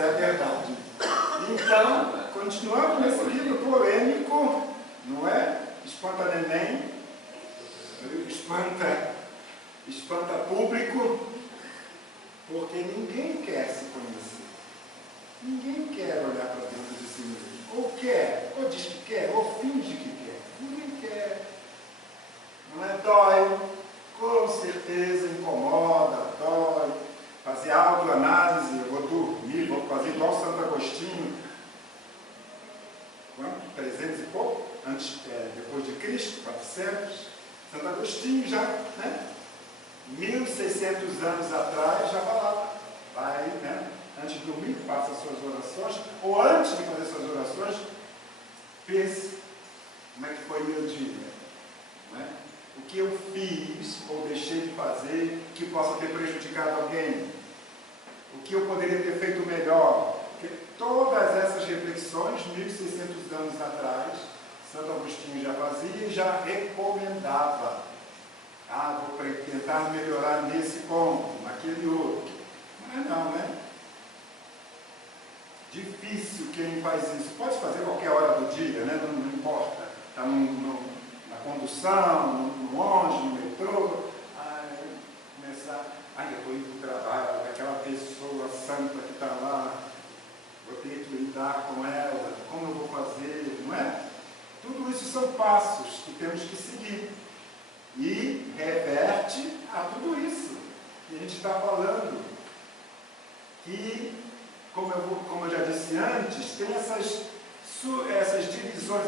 é a verdade. Então, continuando nesse livro polêmico, não é? Espanta neném, espanta público, porque ninguém quer se conhecer. Ninguém quer olhar para dentro de si mesmo. Ou quer, ou diz que quer, ou finge que quer. Ninguém quer. Não é? Dói, com certeza incomoda, dói. Fazer autoanálise, eu vou dormir, vou fazer igual Santo Agostinho. Quanto? 300 e pouco? Depois de Cristo, 400. Santo Agostinho já, né? 1600 anos atrás já falava. Vai, né? Antes de dormir, faça suas orações, ou antes de fazer suas orações, pense como é que foi meu dia. Não é? O que eu fiz ou deixei de fazer que possa ter prejudicado alguém? O que eu poderia ter feito melhor? Porque todas essas reflexões, 1600 anos atrás, Santo Agostinho já fazia e já recomendava. Vou tentar melhorar nesse ponto, naquele outro. Não é não, né? Difícil quem faz isso. Pode fazer qualquer hora do dia, né? Não importa. Está na condução, no ônibus, no metrô. Começar. Eu estou indo para o trabalho, aquela pessoa santa que está lá, vou ter que lidar com ela, como eu vou fazer, não é? Tudo isso são passos que temos que seguir. E reverte a tudo isso que a gente está falando. Que, como eu já disse antes, tem essas divisões,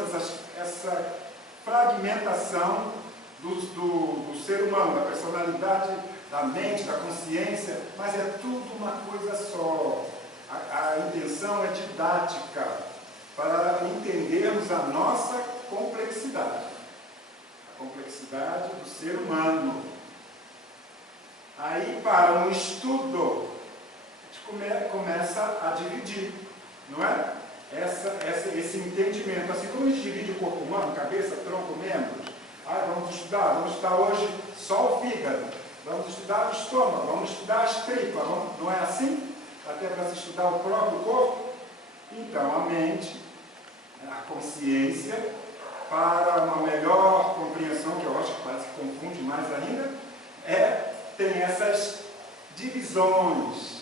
essa fragmentação do ser humano, da personalidade, da mente, da consciência, mas é tudo uma coisa só. A intenção é didática, para entendermos a nossa complexidade. A complexidade do ser humano. Aí, para um estudo, a gente começa a dividir, não é? Esse entendimento, assim como a gente divide o corpo humano, cabeça, tronco, membros. Vamos estudar hoje só o fígado, vamos estudar o estômago, vamos estudar as tripas, não é assim? Até para se estudar o próprio corpo. Então, a mente, a consciência, para uma melhor compreensão, que eu acho que parece que confunde mais ainda, tem essas divisões.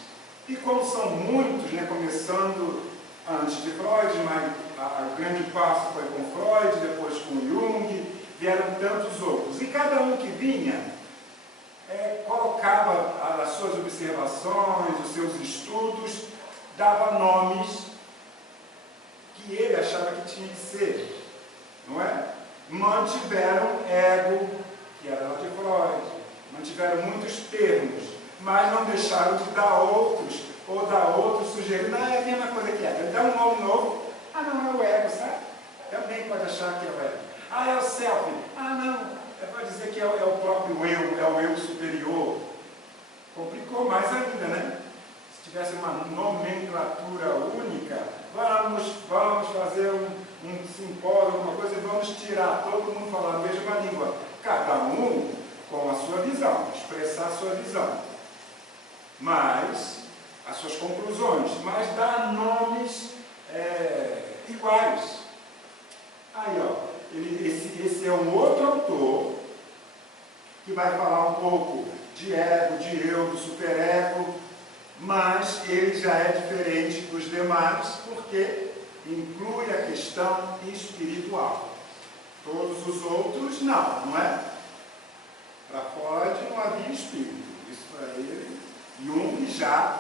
E como são muitos, né, começando antes de Freud, mas o grande passo foi com Freud, depois com Jung, vieram tantos outros. E cada um que vinha colocava as suas observações, os seus estudos, dava nomes que ele achava que tinha que ser, não é? Mantiveram ego, que era lá de Freud, mantiveram muitos termos, mas não deixaram de dar outros, ou dar outros sugerindo, é a mesma coisa que ego. Ele dá um nome novo, não, é o ego, sabe? Também pode achar que é o ego. É o self, não. Pode dizer que é o próprio eu, é o eu superior. Complicou mais ainda, né? Se tivesse uma nomenclatura única, vamos fazer um simpósio, alguma coisa, e vamos tirar, todo mundo falar a mesma língua. Cada um com a sua visão, expressar a sua visão. Mas, as suas conclusões, mas dar nomes iguais. Aí, ó. Esse é um outro autor que vai falar um pouco de ego, de eu, do superego, mas ele já é diferente dos demais porque inclui a questão espiritual. Todos os outros não é? Para Freud não havia espírito. Isso para ele, Jung já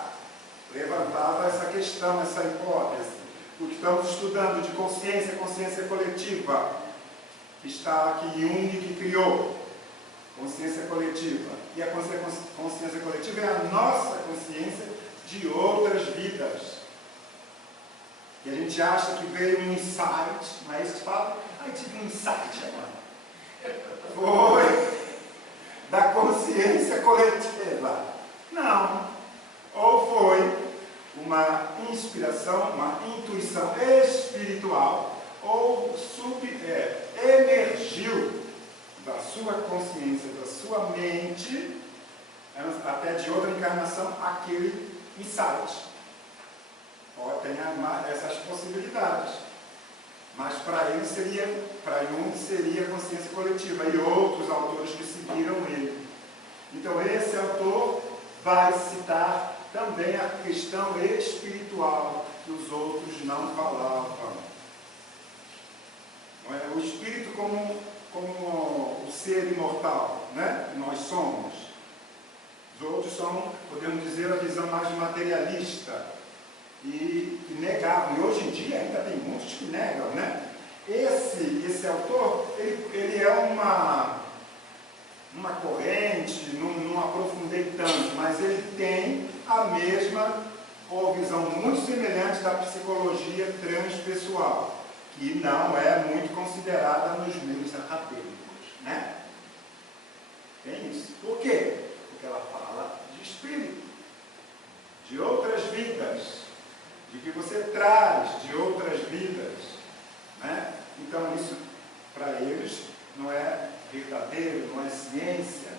levantava essa questão, essa hipótese. O que estamos estudando de consciência coletiva, que está aqui Jung que criou, consciência coletiva. E a consciência coletiva é a nossa consciência de outras vidas. E a gente acha que veio um insight, não é isso que fala? Tive um insight agora. Foi da consciência coletiva. Não. Ou foi uma inspiração, uma intuição espiritual, ou emergiu da sua consciência, da sua mente, até de outra encarnação, aquele insight. tem essas possibilidades. Mas para ele para Jung seria consciência coletiva, e outros autores que seguiram ele. Então esse autor vai citar também a questão espiritual que os outros não falavam. Não é? O espírito como o ser imortal, né? Que nós somos. Os outros são, podemos dizer, a visão mais materialista e negavam. E hoje em dia ainda tem muitos que negam, né? Esse autor, ele é uma corrente, não aprofundei tanto, mas ele tem a mesma ou visão muito semelhante da psicologia transpessoal, que não é muito considerada nos meios acadêmicos, né? Tem isso. Por quê? Porque ela fala de espírito, de outras vidas, de que você traz de outras vidas, né? Então isso, para eles, não é verdadeiro, não é ciência.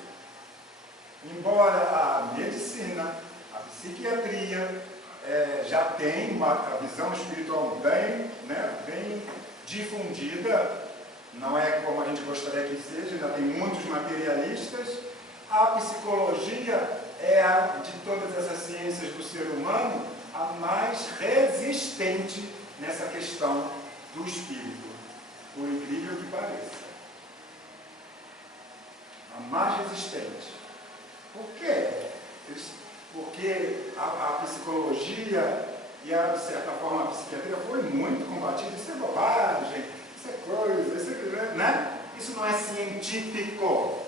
Embora a medicina, a psiquiatria, já tem a visão espiritual bem difundida, não é como a gente gostaria que seja, ainda tem muitos materialistas. A psicologia é, de todas essas ciências do ser humano, a mais resistente nessa questão do espírito, por incrível que pareça. A mais resistente. Por quê? Porque a psicologia e, de certa forma, a psiquiatria foi muito combatida. Isso é bobagem, isso é coisa, isso é, né? Isso não é científico.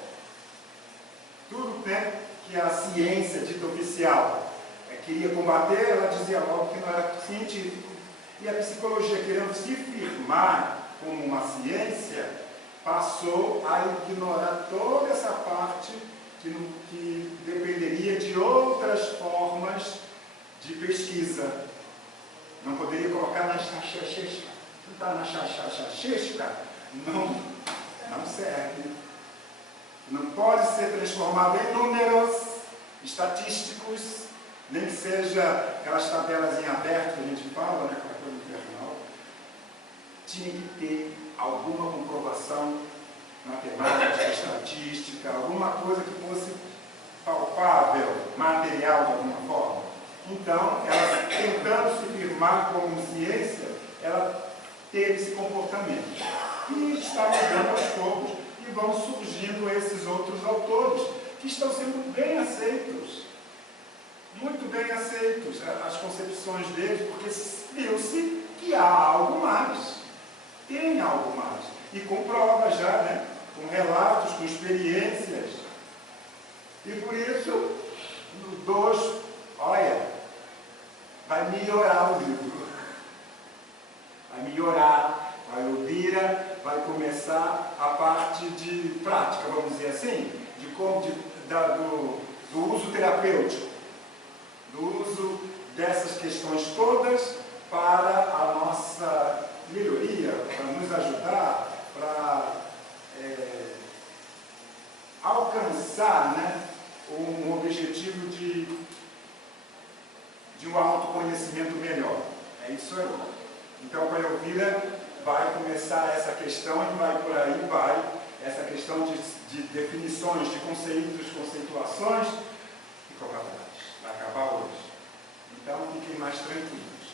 Tudo, né, que a ciência dita oficial queria combater, ela dizia logo que não era científico. E a psicologia, querendo se firmar como uma ciência, passou a ignorar toda essa parte que dependeria de outras formas de pesquisa. Não poderia colocar na chachachesca. Se está na chachachesca, não serve. Não pode ser transformado em números estatísticos, nem que seja aquelas tabelas em aberto que a gente fala, né, aquela coisa infernal. Tinha que ter alguma comprovação matemática, estatística, alguma coisa que fosse palpável, material de alguma forma. Então, ela, tentando se firmar como ciência, ela teve esse comportamento. E está mudando aos poucos, e vão surgindo esses outros autores, que estão sendo bem aceitos. Muito bem aceitos, as concepções deles, porque viu-se que há algo mais. Tem algo mais. E com provas já, né? Com relatos, com experiências. E por isso, olha, vai melhorar o livro. Vai melhorar, vai ouvir, vai começar a parte de prática, vamos dizer assim, do uso terapêutico, do uso dessas questões todas para a nossa melhoria, para nos ajudar, para alcançar, né, um objetivo de um autoconhecimento melhor. É isso aí. Então, com a Elvira vai começar essa questão e vai por aí, essa questão de definições, de conceitos, conceituações e cobradades. Vai acabar hoje. Então, fiquem mais tranquilos.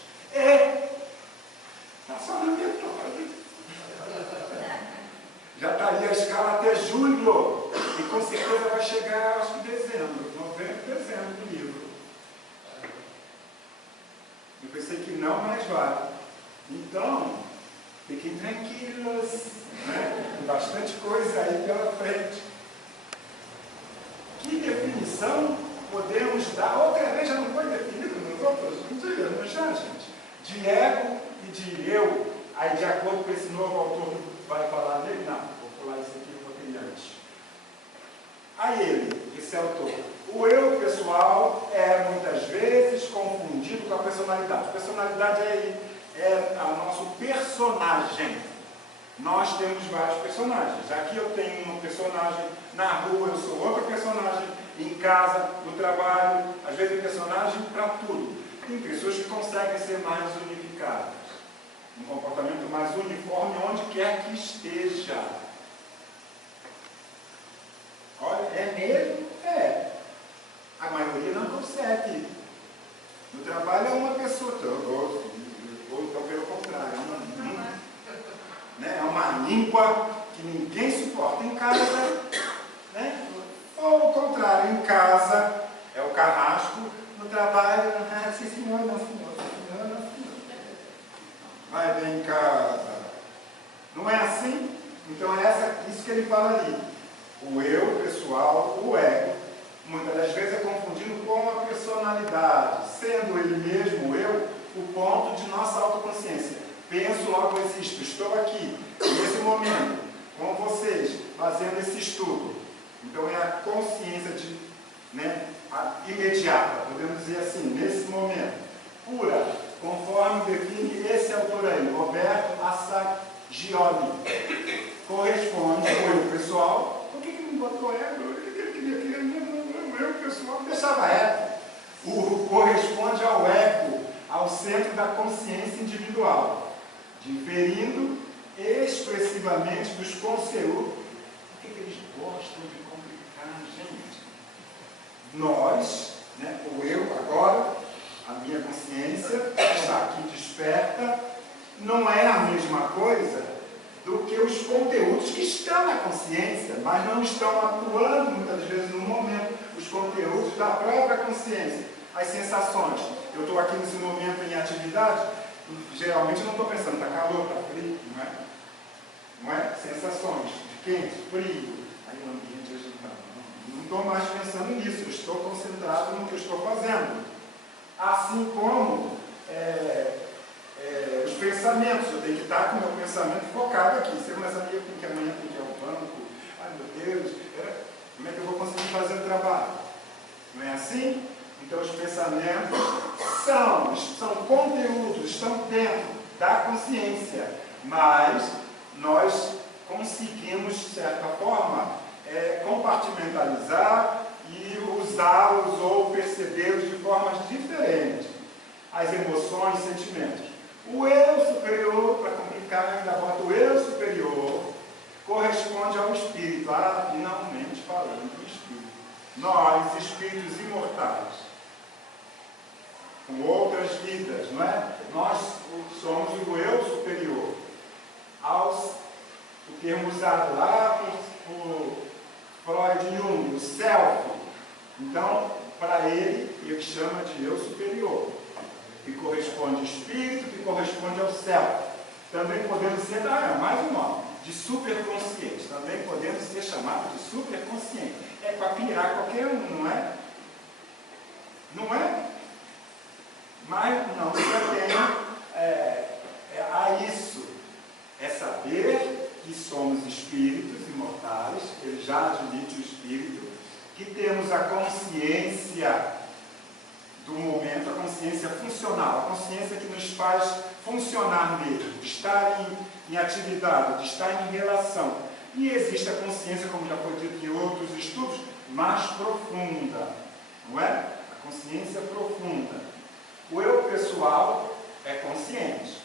Está só na metade. Já está ali a escala até julho. E com certeza vai chegar, acho que dezembro. Novembro, dezembro do livro. Eu pensei que não, mas vai. Então, fiquem tranquilos, né? Tem bastante coisa aí pela frente. Que definição podemos dar? Outra vez já não foi definido nos outros dias, não já, gente? De ego e de eu. Aí, de acordo com esse novo autor que vai falar nele, não, vou falar isso aqui um pouquinho antes. Aí ele, esse autor, o eu pessoal é muitas vezes confundido com a personalidade. Personalidade é o nosso personagem. Nós temos vários personagens. Aqui eu tenho um personagem, na rua eu sou outro personagem, em casa, no trabalho, às vezes um personagem para tudo. Tem pessoas que conseguem ser mais unificadas, um comportamento mais uniforme onde quer que esteja. Olha, é mesmo? É. A maioria não consegue. No trabalho é uma pessoa, ou pelo contrário, é uma língua que ninguém suporta. Em casa, né? Ou o contrário, em casa é o carrasco, no trabalho, sim senhor, não senhor, senhor, não senhor. Vai bem em casa. Não é assim? Então é isso que ele fala ali. O eu pessoal, o ego, muitas das vezes é confundido com a personalidade, sendo ele mesmo, o eu, o ponto de nossa autoconsciência. Penso, logo existo, estou aqui, nesse momento, com vocês, fazendo esse estudo. Então é a consciência imediata, podemos dizer assim, nesse momento, pura, conforme define esse autor aí, Roberto Assagioli. Corresponde ao eu pessoal. Por que não botou ego? O que ele queria criar? Não, eu pessoal, deixava ego. Corresponde ao ego, ao centro da consciência individual, diferindo expressivamente dos conteúdos. Por que eles gostam de complicar, gente? Nós, o eu agora, a minha consciência, está aqui desperta, não é a mesma coisa do que os conteúdos que estão na consciência, mas não estão atuando muitas vezes no momento, os conteúdos da própria consciência, as sensações. Eu estou aqui nesse momento em atividade, geralmente não estou pensando, está calor, está frio, não é? Sensações de quente, frio, aí o ambiente hoje não estou mais pensando nisso, eu estou concentrado no que eu estou fazendo. Assim como os pensamentos, eu tenho que estar com o meu pensamento focado aqui. Você não sabia que amanhã tem que ir ao banco? Ai meu Deus, como é que eu vou conseguir fazer o trabalho? Não é assim? Então os pensamentos são conteúdos, estão dentro da consciência, mas nós conseguimos, de certa forma, compartimentalizar e usá-los ou percebê-los de formas diferentes. As emoções, sentimentos. O eu superior, para complicar, ainda bota o eu superior, corresponde ao espírito. Finalmente falando do espírito. Nós, espíritos imortais, com outras vidas, não é? Nós somos o eu superior. O termo usado lá por Freud e Jung, o self. Então, para ele chama de eu superior, que corresponde ao espírito, que corresponde ao self. Também podemos ser, mais um nome, de superconsciente. Também podemos ser chamados de superconsciente. É para pirar qualquer um, não é? Não é? Mas não se atém a isso. É saber que somos espíritos imortais, ele já admite o espírito, que temos a consciência do momento, a consciência funcional, a consciência que nos faz funcionar mesmo, de estar em atividade, de estar em relação. E existe a consciência, como já foi dito em outros estudos, mais profunda, não é? A consciência profunda. O eu pessoal é consciente,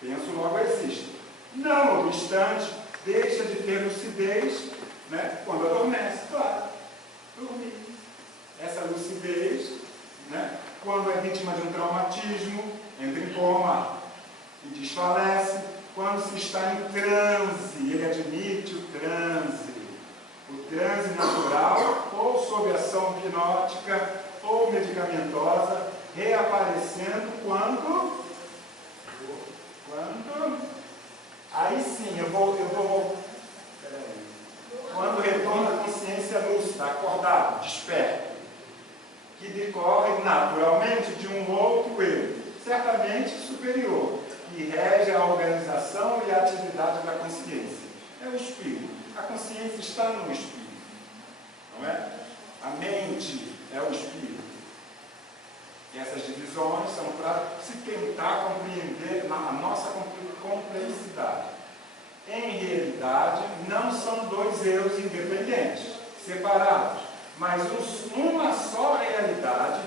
penso logo existe. Não obstante, deixa de ter lucidez, né, quando adormece, claro, dormir. Essa lucidez, né, quando é vítima de um traumatismo, entra em coma e desfalece. Quando se está em transe, ele admite o transe natural, ou sob ação hipnótica, ou medicamentosa, reaparecendo quando aí sim, quando retorna a consciência lúcida, acordado, desperto, que decorre naturalmente de um outro eu, certamente superior, que rege a organização e a atividade da consciência. É o espírito. A consciência está no espírito, não é? A mente é o espírito. E essas divisões são para se tentar compreender a nossa complexidade. Em realidade, não são dois eus independentes, separados, mas uma só realidade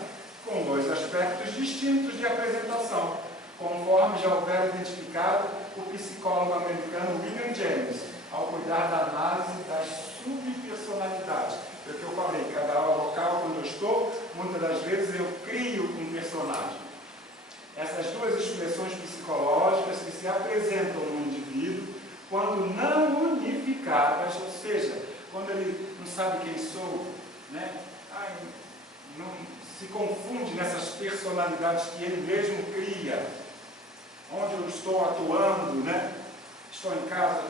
com dois aspectos distintos de apresentação, conforme já houver identificado o psicólogo americano William James, ao cuidar da análise das subpersonalidades. É o que eu falei, cada local onde eu estou, muitas das vezes eu crio um personagem. Essas duas expressões psicológicas que se apresentam no indivíduo, quando não unificadas, ou seja, quando ele não sabe quem sou, né? Não se confunde nessas personalidades que ele mesmo cria, onde eu estou atuando, né? Estou em casa,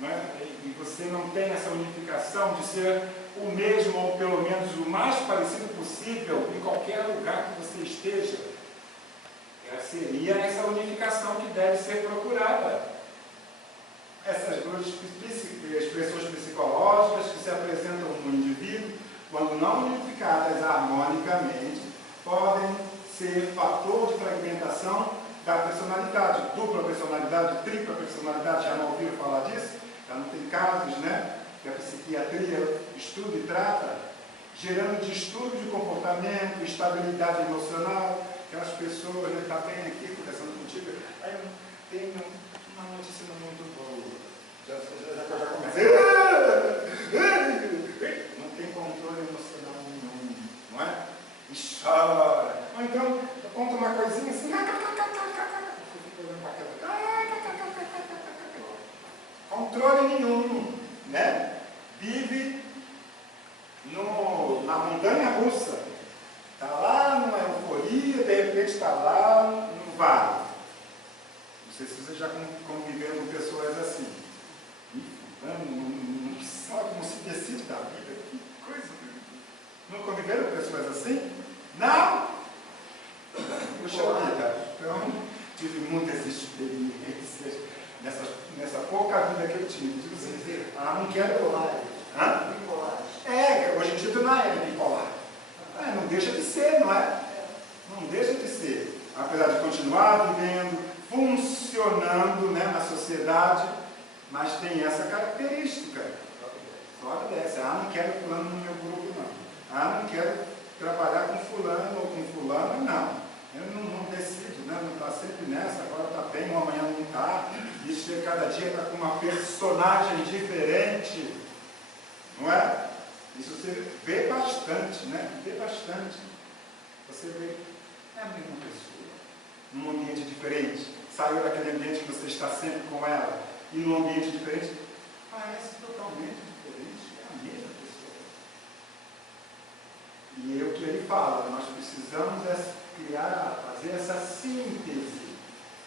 né? E você não tem essa unificação de ser o mesmo, ou pelo menos o mais parecido possível, em qualquer lugar que você esteja. Seria essa unificação que deve ser procurada. Essas duas expressões psicológicas que se apresentam no indivíduo, quando não unificadas harmonicamente, podem ser fator de fragmentação da personalidade, dupla personalidade, tripla personalidade. Já não ouviram falar disso? Já não tem casos, né? Que a psiquiatria estuda e trata, gerando distúrbio de comportamento, instabilidade emocional. Aquelas pessoas, ele está bem aqui conversando contigo, aí eu tenho uma notícia muito boa. Já comecei. Não tem controle emocional nenhum, não é? E chora. Ou então, eu conto uma coisinha assim. Controle nenhum, né? Vive na montanha russa. Está lá numa euforia, de repente está lá no vale. Não sei se vocês já conviveram com pessoas assim. Não sabe como se decide da vida. Que coisa. Não conviveram com pessoas assim? Não? Puxa vida. Então, tive muitas experiências nessa pouca vida que eu tive. Tipo assim, não quero. Bipolares. Hoje em dia tu não é bipolar. Não deixa de ser, não é? Não deixa de ser. Apesar de continuar vivendo, funcionando, né, na sociedade, mas tem essa característica. Fora dessa. Não quero fulano no meu grupo, não. Não quero trabalhar com fulano ou com fulana, não. Eu não decido, né? Não está sempre nessa, agora está bem, ou amanhã não está. Isso cada dia está com uma personagem diferente, não é? Isso você vê bastante, né? Vê bastante. Você vê, é a mesma pessoa, num ambiente diferente. Saiu daquele ambiente que você está sempre com ela, e num ambiente diferente, parece totalmente diferente, é a mesma pessoa. E é o que ele fala, nós precisamos fazer essa síntese.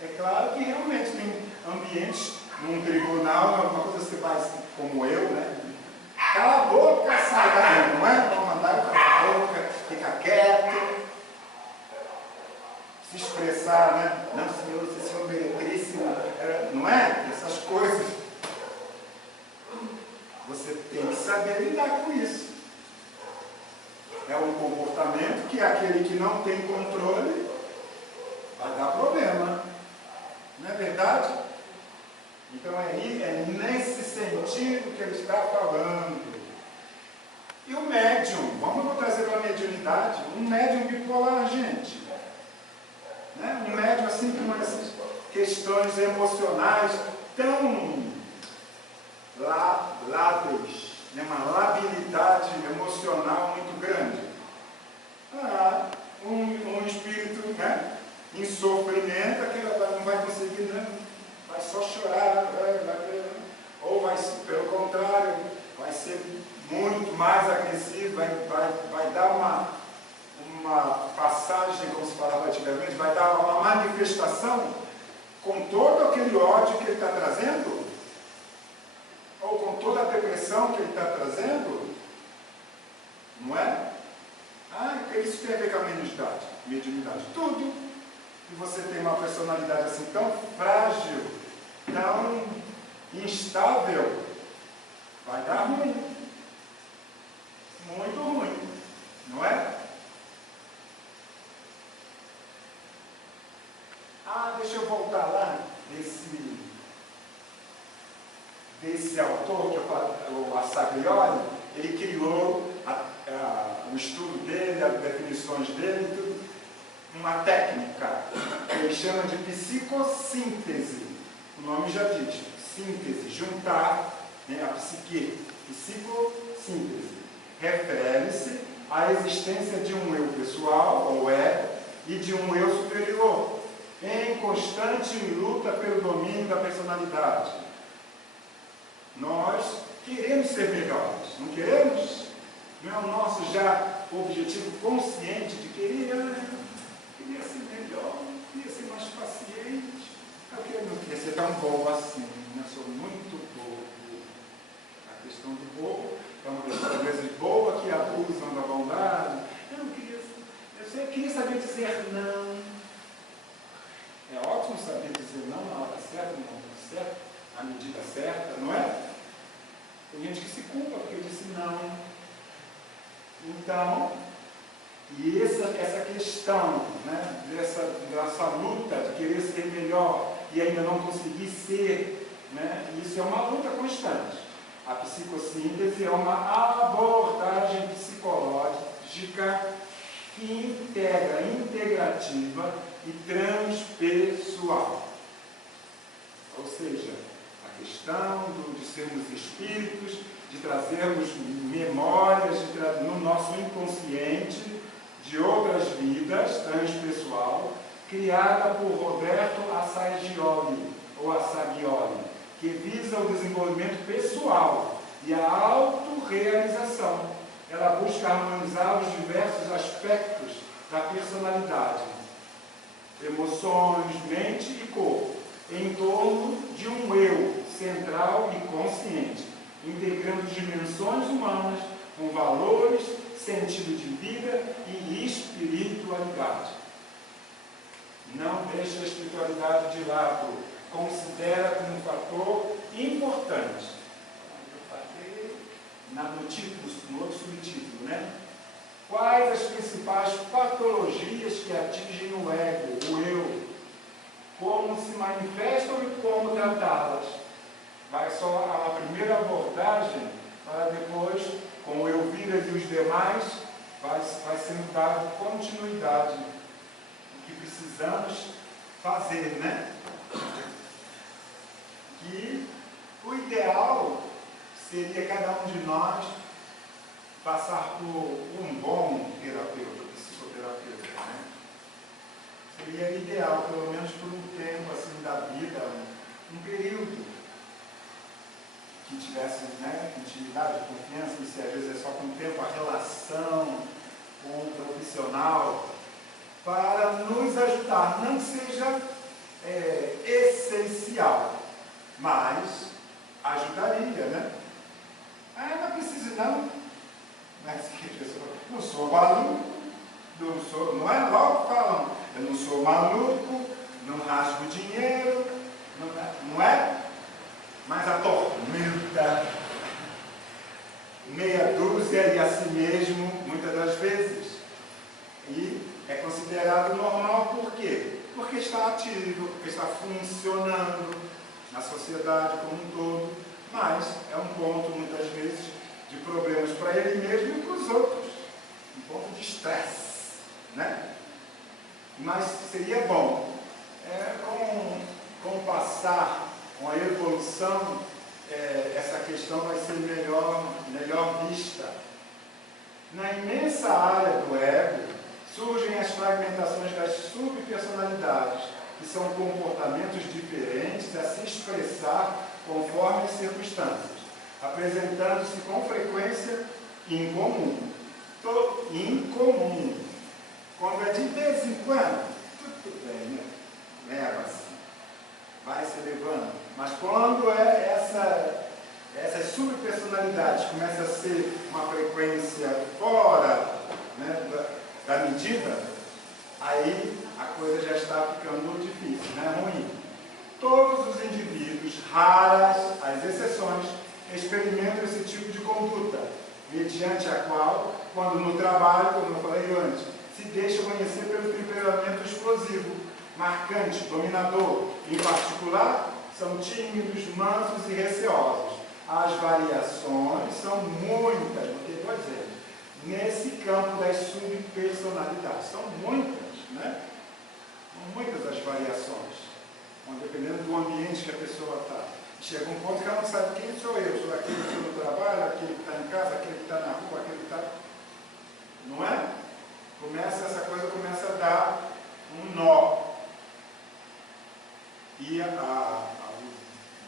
É claro que realmente tem ambientes, num tribunal, alguma coisa você vai, como eu, né? Cala a boca, sai daí, não é? Vamos mandar calar a boca, fica quieto, se expressar, né? Não, senhor, se o senhor meretrisse, não é? Essas coisas. Você tem que saber lidar com isso. É um comportamento que aquele que não tem controle vai dar problema. Não é verdade? Então é nesse sentido que ele está falando. E o médium, vamos trazer para a mediunidade, um médium bipolar, gente. Né? Um médium assim com essas questões emocionais tão lábeis, né? Uma labilidade emocional muito grande. Um espírito, né? Em sofrimento, que ela não vai conseguir, né? Vai só chorar, ou vai, pelo contrário, vai ser muito mais agressivo, vai dar uma passagem, como se falava antigamente, vai dar uma manifestação com todo aquele ódio que ele está trazendo, ou com toda a depressão que ele está trazendo, não é? Isso tem a ver com a mediunidade, tudo. E você tem uma personalidade assim tão frágil, tão instável, vai dar ruim. Muito ruim, não é? Deixa eu voltar lá desse autor, que o Assaglioli. Ele criou o estudo dele, as definições dele e tudo. uma técnica que ele chama de psicossíntese. O nome já diz, síntese, juntar, né, a psique. Psicossíntese refere-se à existência de um eu pessoal, ou ego, e de um eu superior, em constante luta pelo domínio da personalidade. Nós queremos ser melhores, não queremos? Não é o nosso já objetivo consciente de querer, queria ser melhor, queria ser mais paciente, eu não queria ser tão bobo assim, eu sou muito bobo. A questão do bobo é uma pessoa às vezes boa que abusam da bondade. Eu queria saber dizer não. É ótimo saber dizer não na hora certa, no momento certo, na medida certa, não é? Tem gente que se culpa porque disse não. Então, e essa questão, né, dessa luta de querer ser melhor e ainda não conseguir ser, né, isso é uma luta constante. A psicossíntese é uma abordagem psicológica que integrativa e transpessoal. Ou seja, a questão de sermos espíritos, de trazermos memórias no nosso inconsciente de outras vidas, transpessoal, criada por Roberto Assagioli, ou Assagioli, que visa o desenvolvimento pessoal e a autorrealização. Ela busca harmonizar os diversos aspectos da personalidade, emoções, mente e corpo, em torno de um eu central e consciente, integrando dimensões humanas com valores, sentido de vida e espiritualidade. Não deixe a espiritualidade de lado, considera como um fator importante. Eu falei no título, no outro subtítulo, né? Quais as principais patologias que atingem o ego, o eu? Como se manifestam e como tratá-las? Vai só a uma primeira abordagem, para depois, com o eu vidas e os demais, vai sendo dado continuidade. O que precisamos fazer, né? Que o ideal seria cada um de nós passar por um bom terapeuta, psicoterapeuta, né? Seria ideal, pelo menos por um tempo assim da vida, um período que tivesse, né, intimidade, confiança, e se às vezes é só com o tempo, a relação com o profissional, para nos ajudar, não que seja essencial, mas ajudaria, né? Não precisa não, mas não sou maluco, não é logo falando, eu não sou maluco, não rasgo dinheiro, não é? Mas a tormenta, meia dúzia e a si mesmo, muitas das vezes. E é considerado normal por quê? Porque está ativo, porque está funcionando na sociedade como um todo, mas é um ponto, muitas vezes, de problemas para ele mesmo e para os outros. Um ponto de estresse, né? Mas seria bom, com o passar, com a evolução, essa questão vai ser melhor vista. Na imensa área do ego, surgem as fragmentações das subpersonalidades, que são comportamentos diferentes a se expressar conforme as circunstâncias, apresentando-se com frequência incomum. Incomum. Quando é de vez em quando, tudo bem, né? Leva assim, vai se levando. Mas quando essas subpersonalidades começam a ser uma frequência fora, né, da medida, aí a coisa já está ficando difícil, né? Ruim. Todos os indivíduos, raras as exceções, experimentam esse tipo de conduta, mediante a qual, quando no trabalho, como eu falei antes, se deixa conhecer pelo temperamento explosivo, marcante, dominador. Em particular, são tímidos, mansos e receosos. As variações são muitas, porque, por exemplo, nesse campo das subpersonalidades, são muitas, né? Muitas as variações, dependendo do ambiente que a pessoa está. Chega um ponto que ela não sabe quem sou eu, sou aquele que estou no trabalho, aquele que está em casa, aquele que está na rua, aquele que está... Não é? Essa coisa começa a dar um nó. E a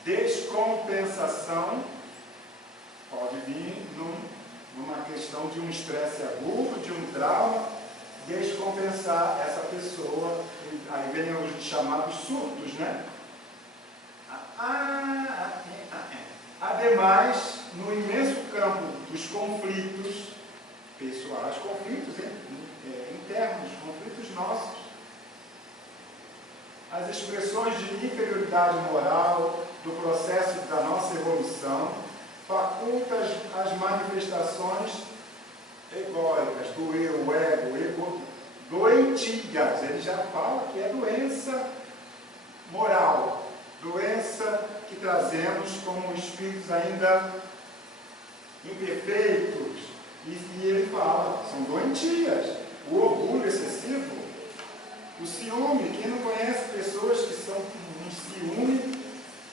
descompensação pode vir numa questão de um estresse agudo, de um trauma, descompensar essa pessoa. Aí vem os chamados surtos, né? Ademais, no imenso campo dos conflitos pessoais, conflitos internos, conflitos nossos, as expressões de inferioridade moral do processo da nossa evolução facultam as manifestações egóicas do eu, ego, doentias. Ele já fala que é doença moral, doença que trazemos como espíritos ainda imperfeitos. E ele fala, são doentias. O orgulho excessivo, o ciúme. Quem não conhece pessoas que são um ciúme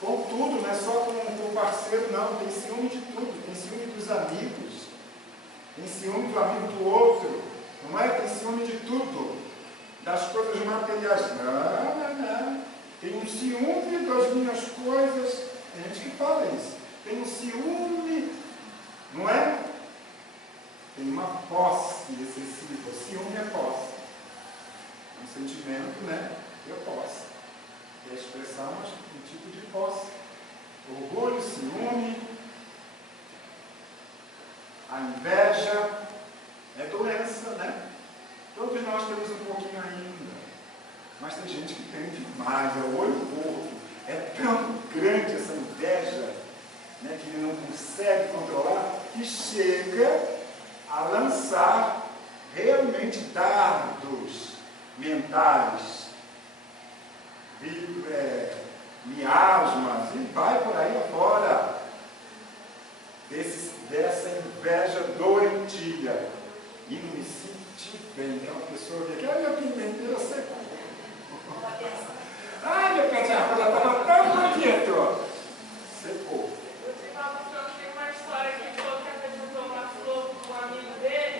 com tudo, não é só com o parceiro, não. Tem ciúme de tudo. Tem ciúme dos amigos, tem ciúme do amigo do outro, não é? Tem ciúme de tudo, das coisas materiais. Não. Tem um ciúme das minhas coisas. Tem gente que fala isso. Tem um ciúme, não é? Tem uma posse excessiva. O ciúme é posse. É um sentimento, né? Eu posse. É a expressão, mas um tipo de posse. Orgulho, ciúme, a inveja, é doença, né? Todos nós temos um pouquinho ainda. Mas tem gente que tem demais, é o olho gordo. É tão grande essa inveja, né, que ele não consegue controlar, que chega a lançar realmente dardos mentais, miasmas, e vai por aí afora dessa inveja doentia. E não me senti bem. Então a pessoa vê que, ai, meu pimenteiro secou. Ai, meu pé de arroz já estava tão bonito. Secou. Tem uma história que falou que apresentou uma flor com um amigo dele.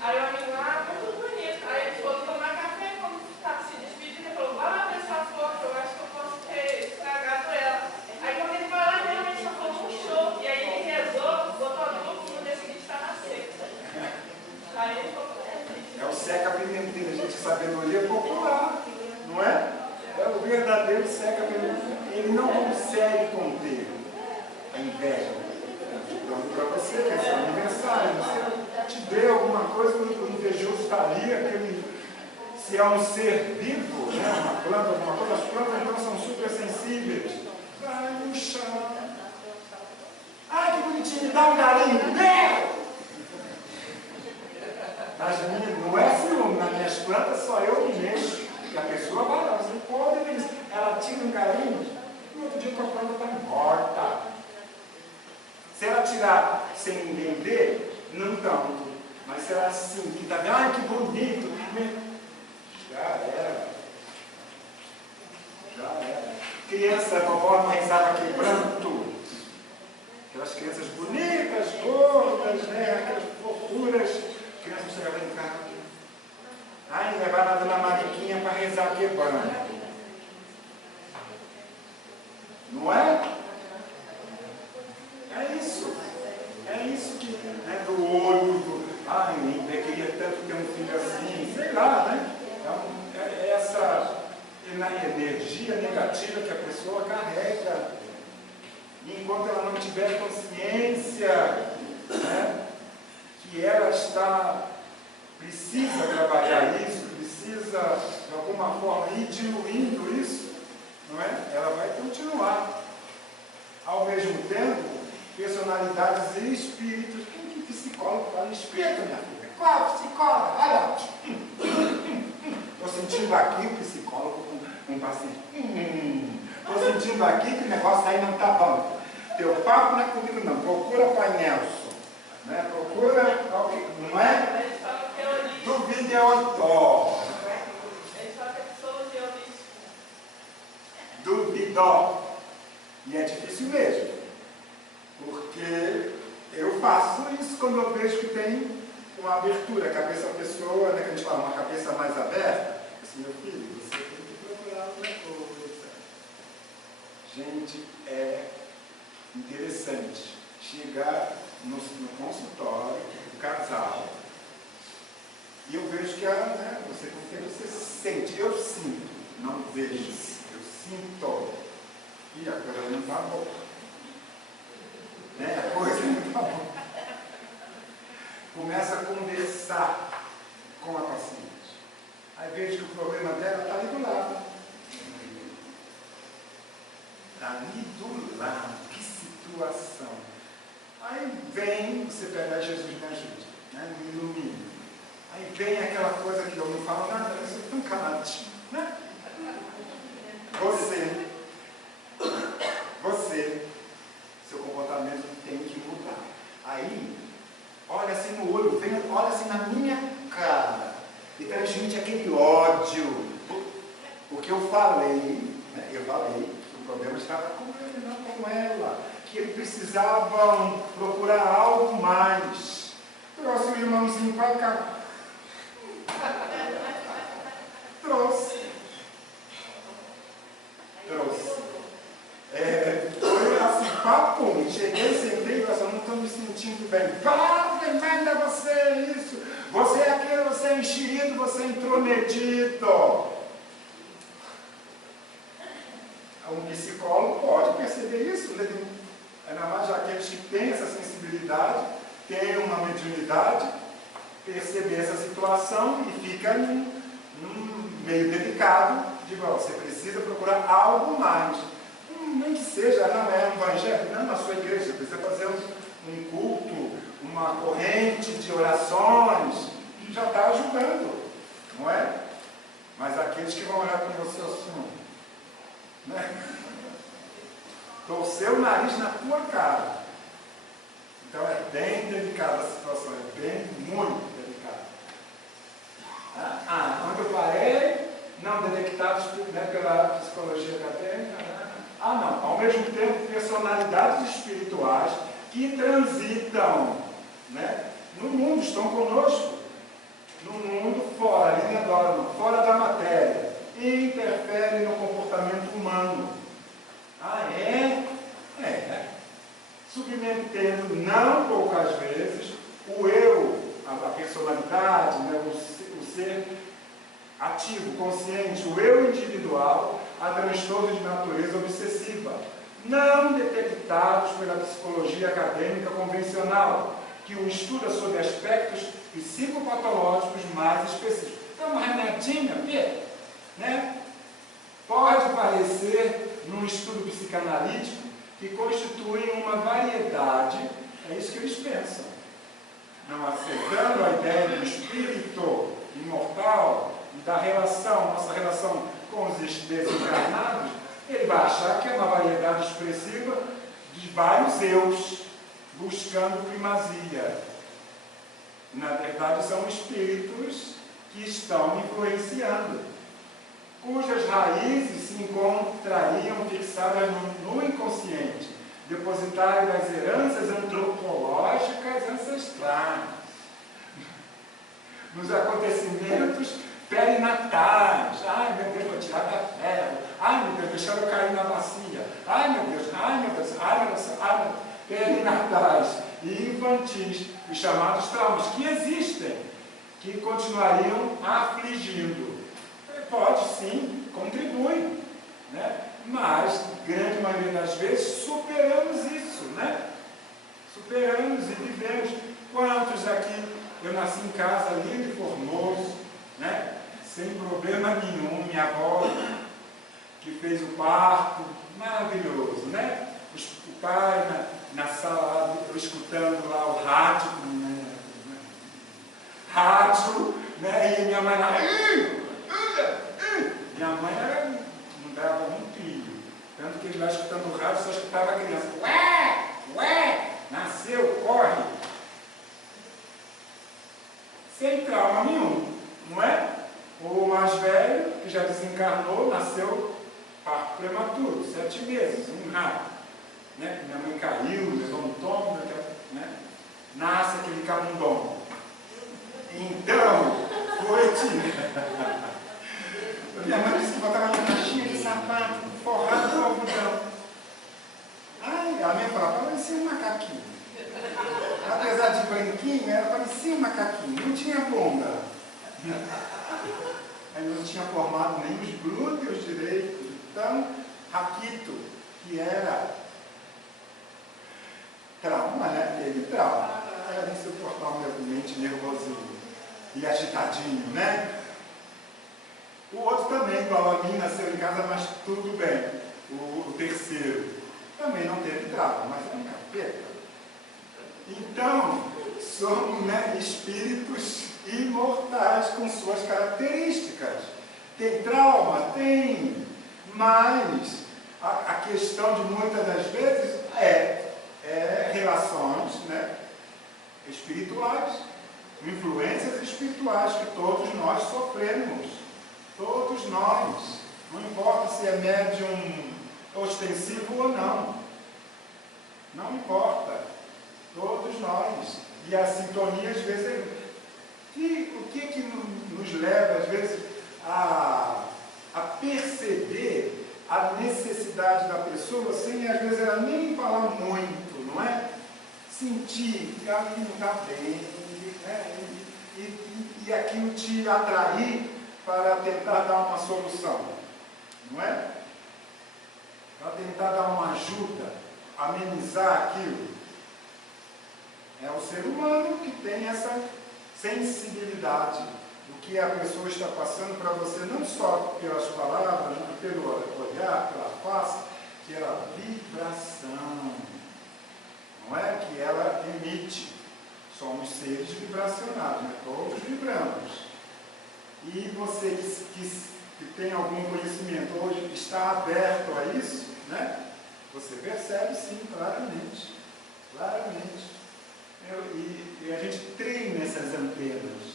Aí o amigo, muito bonito. Aí ele falou tomar café, como está se despedindo, ele falou, vai lá ver essa flor, que eu acho que eu posso ter estragado ela. Aí quando ele foi lá, realmente essa flor murchou. E aí ele rezou, botou a dupla e no dia seguinte estava seca. Aí ele falou, é o seca-pimenteiro, a gente, sabedoria popular, não é? É o verdadeiro seca-pimenteiro. Ele não consegue conter a inveja. Dando para você, que é seu aniversário, você te dê alguma coisa, o invejoso está ali, se é um ser vivo, né, uma planta, alguma coisa, as plantas então são super sensíveis. Vai no chão. Ai, que bonitinho, me dá um galinho. Nas minhas, não é ciúme, nas minhas plantas só eu me mexo. E a pessoa vai lá, você pode ver, ela tira um galinho, no outro dia a tua planta está morta. Se ela tirar sem ninguém ver, não tanto. Mas se ela assim, que está vendo, ai que bonito, já era. Já era. Criança, a vovó não rezava quebrando. Aquelas crianças bonitas, gordas, né? Aquelas fofuras. Crianças chegavam em casa. Ai, levaram a dona Mariquinha para rezar quebrando. Não é? É isso que, né, do olho, ai, eu queria tanto ter um filho assim, sei lá, né? É essa energia negativa que a pessoa carrega. E enquanto ela não tiver consciência, né, que ela precisa trabalhar isso, precisa de alguma forma ir diluindo isso, não é? Ela vai continuar. Ao mesmo tempo, personalidades e espíritos. Quem que psicólogo fala espírito, minha filha? Qual psicólogo? Olha, estou sentindo aqui o psicólogo com um paciente. Estou sentindo aqui que o negócio aí não está bom. Teu papo não é comigo não, procura Pai Nelson. Né? Procura, não é? Do vídeo é o Subidó. E é difícil mesmo, porque eu faço isso quando eu vejo que tem uma abertura, a cabeça da pessoa, né, que a gente fala, uma cabeça mais aberta. Assim, meu filho, você tem que procurar outra coisa. Gente, é interessante chegar no consultório do casal e eu vejo que você com o tempo você sente, eu sinto, não vejo, eu sinto. E a coisa não está boa. Né? A coisa não está boa. Começa a conversar com a paciente. Aí vejo que o problema dela está ali do lado. Está ali do lado. Que situação. Aí vem, você pede a Jesus me ajude, né? Me ilumine. Aí vem aquela coisa que eu não falo nada, eu sou tão caladinho, né? Você, seu comportamento tem que mudar. Aí, olha assim no olho, olha assim na minha cara e transmite aquele ódio. Porque eu falei, né? Que o problema estava com ele, não com ela. Que ele precisava procurar algo mais. Trouxe o irmãozinho para cá. Trouxe. Foi assim, papum. Cheguei, sentei e falei, não estou me sentindo bem. Padre, manda você isso. Você é aquilo, você é enxerido, você é intrometido. Um psicólogo pode perceber isso, né? Ainda mais aqueles que têm essa sensibilidade, têm uma mediunidade, perceber essa situação e fica meio delicado, você precisa procurar algo mais. Nem que seja, não é um evangelho, não na sua igreja, precisa fazer um culto, uma corrente de orações, já está ajudando, não é? Mas aqueles que vão olhar com você assim, né? Torcer o nariz na tua cara. Então é bem delicada a situação, muito delicada. Onde eu parei, não detectados pela psicologia acadêmica, né? Não, ao mesmo tempo personalidades espirituais que transitam, né, no mundo, estão conosco, no mundo fora, linha dogma, fora da matéria, e interferem no comportamento humano. Submetendo, não poucas vezes, o eu, a personalidade, né, o ser ativo, consciente, o eu individual, a transtornos de natureza obsessiva, não detectados pela psicologia acadêmica convencional, que o estuda sob aspectos psicopatológicos mais específicos. Então, uma remedinha, né? Pode parecer, num estudo psicanalítico, que constituem uma variedade, é isso que eles pensam. Não aceitando a ideia do espírito imortal e da relação, nossa relação com os desencarnados, ele vai achar que é uma variedade expressiva de vários eus, buscando primazia. Na verdade, são espíritos que estão influenciando, cujas raízes se encontrariam fixadas no inconsciente, depositário das heranças antropológicas ancestrais, nos acontecimentos perinatais. Ai, meu Deus, vou tirar da ferro. Ai, meu Deus, deixaram eu cair na bacia. Ai, meu Deus, ai, meu Deus, ai, meu Deus, ai, meu Deus. Perinatais e infantis, os chamados traumas, que existem, que continuariam afligindo. Pode sim, contribui, né? Mas, grande maioria das vezes, superamos isso, né? Superamos e vivemos. Quantos aqui, eu nasci em casa lindo e formoso, né? Sem problema nenhum, minha avó que fez o parto, maravilhoso, né? O pai na sala, eu escutando lá o rádio, né? E minha mãe lá, minha mãe não dava um filho, tanto que ele lá escutando o rádio só escutava a criança, ué, nasceu, corre, sem trauma nenhum, não é? O mais velho, que já desencarnou, nasceu parto prematuro, 7 meses, um rato. Né? Minha mãe caiu, levou um tombo, né? Nasce aquele camundongo. Então, minha mãe disse que botava uma caixinha de sapato forrada com algodão. Ai, a minha falava, parecia um macaquinho. Apesar de branquinho, ela parecia um macaquinho, não tinha bunda. Aí não tinha formado nem os glúteos direitos, de tão raquito que era. Trauma, né? Teve trauma. Era nem suportar o meu mente nervosinho e agitadinho, né? O outro também, igual a mim, nasceu em casa, mas tudo bem. O terceiro também não teve trauma, mas é um capeta. Então, somos, né, espíritos imortais com suas características. Tem trauma? Tem. Mas a questão de muitas das vezes é relações, né, espirituais, influências espirituais que todos nós sofremos. Todos nós. Não importa se é médium ostensivo ou não. Não importa. Todos nós. E a sintonia, às vezes, o que nos leva, às vezes, a perceber a necessidade da pessoa, sem, às vezes, ela nem falar muito, não é? Sentir que ela não está bem, né? E aquilo te atrair para tentar dar uma solução, não é? Para tentar dar uma ajuda, amenizar aquilo. É o ser humano que tem essa sensibilidade do que a pessoa está passando para você, não só pelas palavras, mas pelo olhar, pela face, pela vibração, não é? Que ela emite. Somos seres vibracionais, né? Todos vibramos. E você que tem algum conhecimento hoje está aberto a isso, né? Você percebe sim, claramente. Claramente. E a gente treina essas antenas.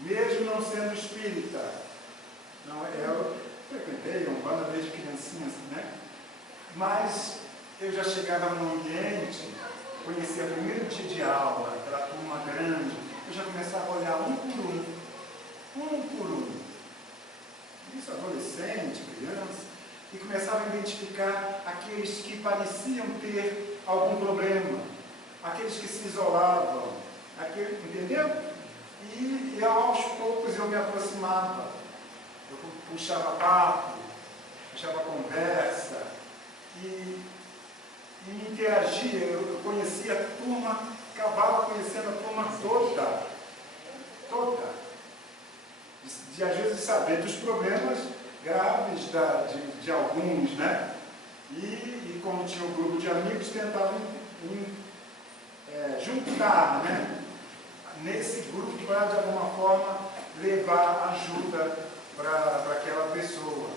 Mesmo não sendo espírita. Não, eu frequentei um banda desde criancinha, né? Mas eu já chegava num ambiente, conhecia o primeiro dia de aula, aquela turma grande, eu já começava a olhar um por um. Isso, adolescente, criança, e começava a identificar aqueles que pareciam ter algum problema, aqueles que se isolavam, entendeu? E aos poucos eu me aproximava, eu puxava papo, puxava conversa, e me interagia, eu conhecia a turma, acabava conhecendo a turma toda. De às vezes saber dos problemas graves de alguns, né? E como tinha um grupo de amigos, tentavam juntar, né? Nesse grupo para de alguma forma levar ajuda para aquela pessoa.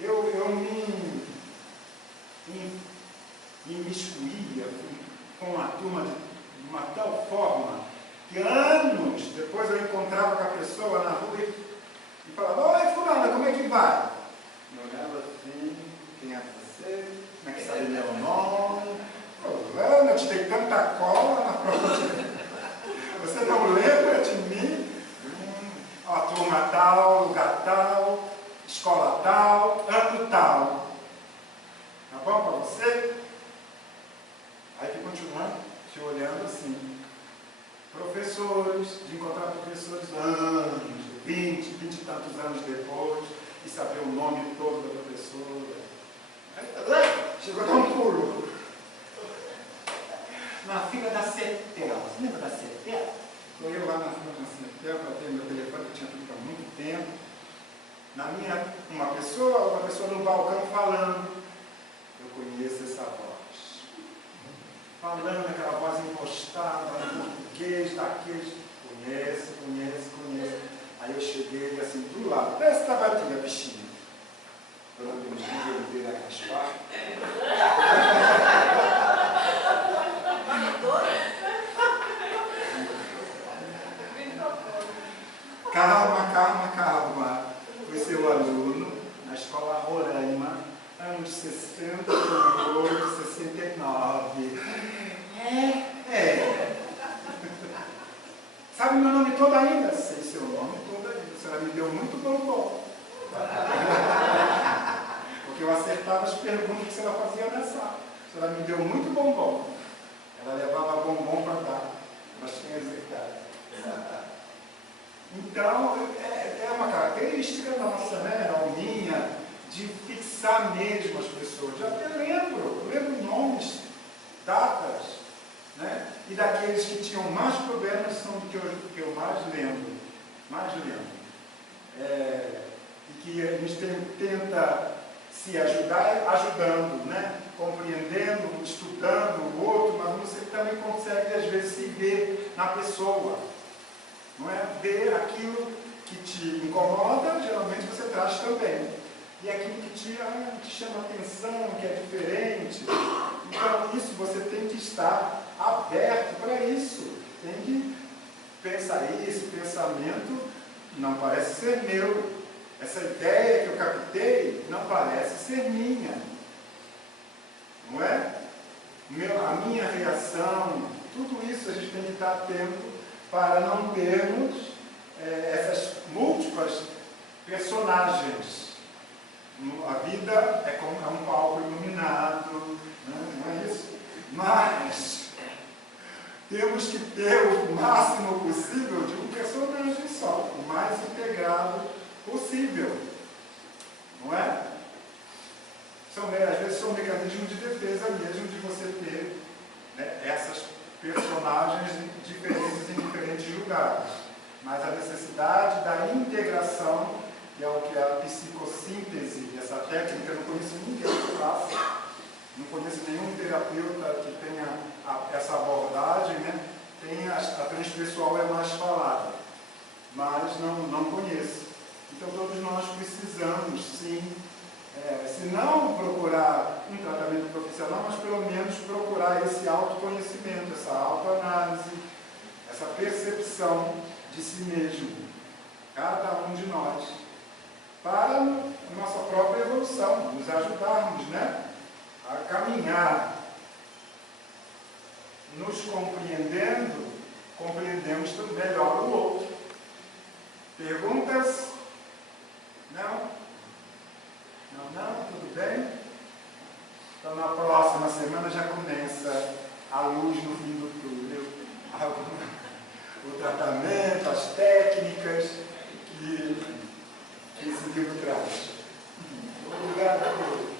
Eu me imiscuía com a turma de uma tal forma que anos depois eu encontrava com a pessoa na rua e falava: oi, fulana, como é que vai? Eu olhava assim: quem é você? Como é que sabe meu nome? Fulana, eu te dei tanta cola na prova. Você não lembra de mim? A turma tal, lugar tal, escola tal, ano tal. Tá bom para você? Aí que continuando, te olhando assim. Professores, de encontrar professores anos, 20 e tantos anos depois, e saber o nome todo da professora. Aí, chegou a dar um pulo. Na fila da CETEL. Você lembra da CETEL? Estou eu lá na fila da CETEL, para ter meu telefone que tinha tudo há muito tempo. Uma pessoa no balcão falando. Eu conheço essa voz. Falando aquela voz impostada, no português, daqueles. Conheço. Aí eu cheguei assim do lado. Desse tabatinho, a bichinha. Eu não me dei a raspar. Calma. Foi seu aluno na escola rural. anos 68, 69. Sabe meu nome todo ainda? Sei seu nome todo ainda. A senhora me deu muito bombom. Porque eu acertava as perguntas que a senhora fazia na sala. A senhora me deu muito bombom. Ela levava bombom para dar. Nós tínhamos acertado. Então, é uma característica nossa, né? Ou minha, de fixar mesmo as pessoas. Já até lembro nomes, datas, né? E daqueles que tinham mais problemas são do que eu mais lembro. E que a gente tenta se ajudar ajudando, né? Compreendendo, estudando o outro, mas você também consegue, às vezes, se ver na pessoa. Não é? Ver aquilo que te incomoda, geralmente você traz também. E aquilo que te chama atenção, que é diferente. Então, isso você tem que estar aberto para isso. Tem que pensar isso, pensamento não parece ser meu. Essa ideia que eu captei não parece ser minha. Não é? A minha reação, tudo isso a gente tem que estar atento para não termos essas múltiplas personagens. A vida é como um palco iluminado, não é isso? Mas temos que ter o máximo possível de um personagem só, o mais integrado possível. Não é? Às vezes são mecanismos de defesa mesmo de você ter, né, essas personagens diferentes em diferentes lugares. Mas a necessidade da integração, que é o que é a psicossíntese, essa técnica, eu não conheço ninguém que faça, não conheço nenhum terapeuta que tenha essa abordagem, né? A transpessoal é mais falada, mas não conheço. Então todos nós precisamos, sim, se não procurar um tratamento profissional, mas pelo menos procurar esse autoconhecimento, essa autoanálise, essa percepção de si mesmo, cada um de nós, para a nossa própria evolução, nos ajudarmos, né, a caminhar. Nos compreendendo, compreendemos melhor o outro. Perguntas? Não? Não? Tudo bem? Então, na próxima semana já começa a luz no fim do túnel, o tratamento, as técnicas que esse livro traz. Obrigado a todos.